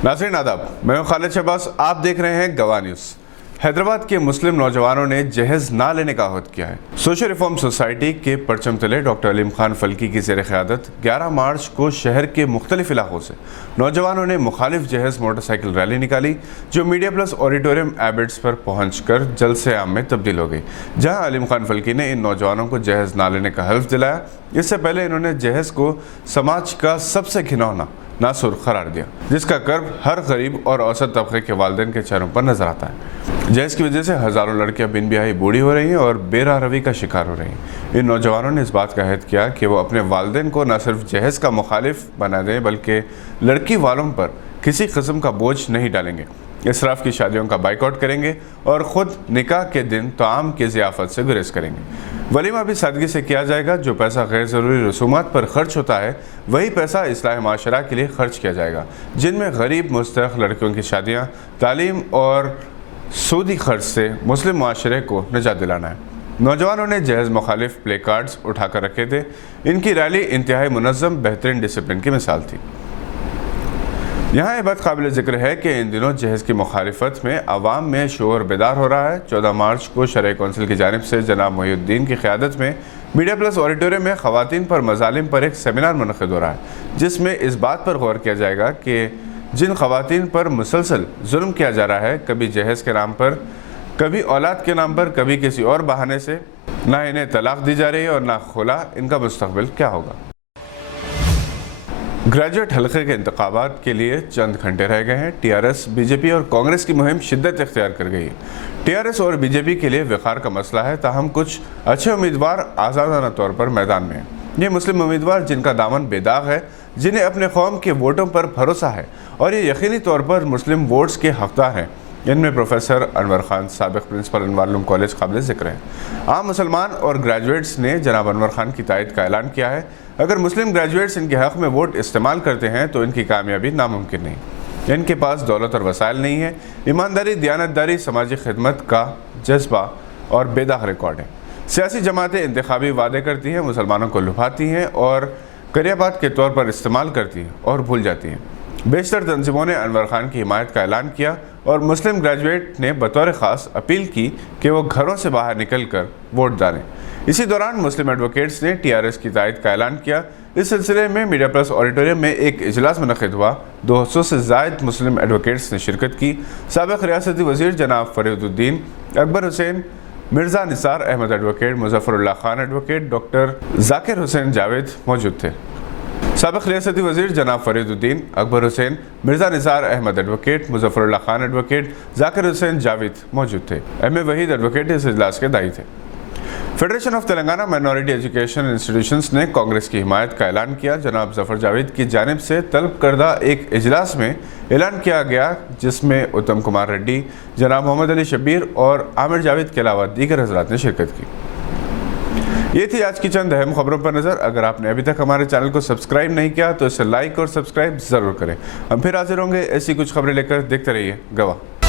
नाज़रीन आदाब, मैं हूं खालिद शहबाज। आप देख रहे हैं गवाह न्यूज़। हैदराबाद के मुस्लिम नौजवानों ने जहेज़ ना लेने का अहद किया है। सोशल रिफॉर्म सोसाइटी के परचम तले डॉक्टर अलीम खान फल्की की ज़ेर क़यादत 11 मार्च को शहर के मुख्तलिफ इलाकों से नौजवानों ने मुखालिफ जहेज़ मोटरसाइकिल रैली निकाली, जो मीडिया प्लस ऑडिटोरियम एबिट्स पर पहुँच कर जलसे आम में तब्दील हो गई, जहाँ अलीम खान फल्की ने इन नौजवानों को जहेज़ ना लेने का हल्फ दिलाया। इससे पहले इन्होंने जहेज़ को समाज का सबसे घिनौना नासुर करार दिया, जिसका कर्ब हर गरीब और औसत तबके के वालिदैन के चेहरों पर नजर आता है। जहेज़ की वजह से हज़ारों लड़कियां बिन ब्याही बूढ़ी हो रही हैं और बेराह रवी का शिकार हो रही हैं। इन नौजवानों ने इस बात का अहद किया कि वो अपने वालिदैन को न सिर्फ जहेज़ का मुखालिफ बना दें, बल्कि लड़की वालों पर किसी किस्म का बोझ नहीं डालेंगे, इसराफ की शादियों का बाइकआउट करेंगे और ख़ुद निकाह के दिन तआम की ज़ियाफ़त से गुरेज करेंगे। वलीमा भी सादगी से किया जाएगा। जो पैसा गैर ज़रूरी रसूमात पर खर्च होता है, वही पैसा इस्लाह माशरा के लिए खर्च किया जाएगा, जिनमें गरीब मुस्तहक़ लड़कियों की शादियाँ, तालीम और सूदी खर्च से मुस्लिम माशरे को निजात दिलाना है। नौजवानों ने जहेज़ मुखालिफ प्ले कार्ड्स उठा कर रखे थे। इनकी रैली इंतहाई मुनज़्ज़म बेहतरीन डिसिप्लिन की मिसाल थी। यहाँ ये बात काबिल ज़िक्र है कि इन दिनों जहेज़ की मुखालिफत में आवाम में शोर बेदार हो रहा है। 14 मार्च को शरई कौंसिल की जानिब से जनाब मोहिउद्दीन की क़यादत में मीडिया प्लस ऑडिटोरियम में ख़वातीन पर मज़ालिम पर एक सेमिनार मुनक़िद हो रहा है, जिसमें इस बात पर गौर किया जाएगा कि जिन ख़वातीन पर मुसलसल जुल्म किया जा रहा है, कभी जहेज़ के नाम पर, कभी औलाद के नाम पर, कभी किसी और बहाने से, ना इन्हें तलाक दी जा रही है और ना खुला, इनका मुस्तक़बिल क्या होगा। ग्रेजुएट हल्के के इंतखाबात के लिए चंद घंटे रह गए हैं। टीआरएस, बीजेपी और कांग्रेस की मुहिम शिद्दत इख्तियार कर गई है। टीआरएस और बीजेपी के लिए वक़ार का मसला है, ताहम कुछ अच्छे उम्मीदवार आज़ादाना तौर पर मैदान में हैं। ये मुस्लिम उम्मीदवार जिनका दामन बेदाग है, जिन्हें अपने कौम के वोटों पर भरोसा है और ये यकीनी तौर पर मुस्लिम वोट्स के हकदार हैं। इनमें प्रोफेसर अनवर खान, साबिक़ प्रिंसिपल अनवार उलूम कॉलेज काबिल ज़िक्र है। आम मुसलमान और ग्रेजुएट्स ने जनाब अनवर खान की तायद का ऐलान किया है। अगर मुस्लिम ग्रेजुएट्स इनके हक़ में वोट इस्तेमाल करते हैं तो इनकी कामयाबी नामुमकिन नहीं। इनके पास दौलत और वसाइल नहीं है। ईमानदारी, दियानतदारी, समाजी खिदमत का जज्बा और बेदाग रिकॉर्ड है। सियासी जमातें इंतखाबी वादे करती हैं, मुसलमानों को लुभाती हैं और करियाबात के तौर पर इस्तेमाल करती हैं और भूल जाती हैं। बेशतर तंजीमों ने अनवर खान की हिमायत का ऐलान किया और मुस्लिम ग्रेजुएट ने बतौर ख़ास अपील की कि वो घरों से बाहर निकल कर वोट डालें। इसी दौरान मुस्लिम एडवोकेट्स ने टीआरएस की तायद का ऐलान किया। इस सिलसिले में मीडिया प्लस ऑडिटोरियम में एक इजलास मुनक़िद हुआ। 200 से ज़ायद मुस्लिम एडवोकेट्स ने शिरकत की। साबिक़ रियासती वज़ीर जनाब Fariduddin, Akbar Hussain, Mirza Nisar Ahmed advocate, Muzaffarullah Khan advocate, doctor Zakir Hussain Javed मौजूद थे। साबिक़ रियासती वज़ीर जनाब फ़रीदुद्दीन, अकबर हुसैन, मिर्ज़ा निसार अहमद एडवोकेट, मुज़फ़्फ़रुल्लाह खान एडवोकेट, ज़ाकिर हुसैन जावेद मौजूद थे। एम.ए. वहीद एडवोकेट इस इजलास के दाई थे। Federation of Telangana minority education institutions ने कांग्रेस की हिमायत का ऐलान किया। जनाब ज़फ़र जावेद की जानिब से तलब करदा एक इजलास में ऐलान किया गया, जिसमें उत्तम कुमार रेड्डी, जनाब मोहम्मद अली शब्बीर और आमिर जावेद के अलावा दीगर हज़रात ने शिरकत की। ये थी आज की चंद अहम खबरों पर नज़र। अगर आपने अभी तक हमारे चैनल को सब्सक्राइब नहीं किया तो इसे लाइक और सब्सक्राइब ज़रूर करें। हम फिर हाजिर होंगे ऐसी कुछ खबरें लेकर। देखते रहिए गवाह।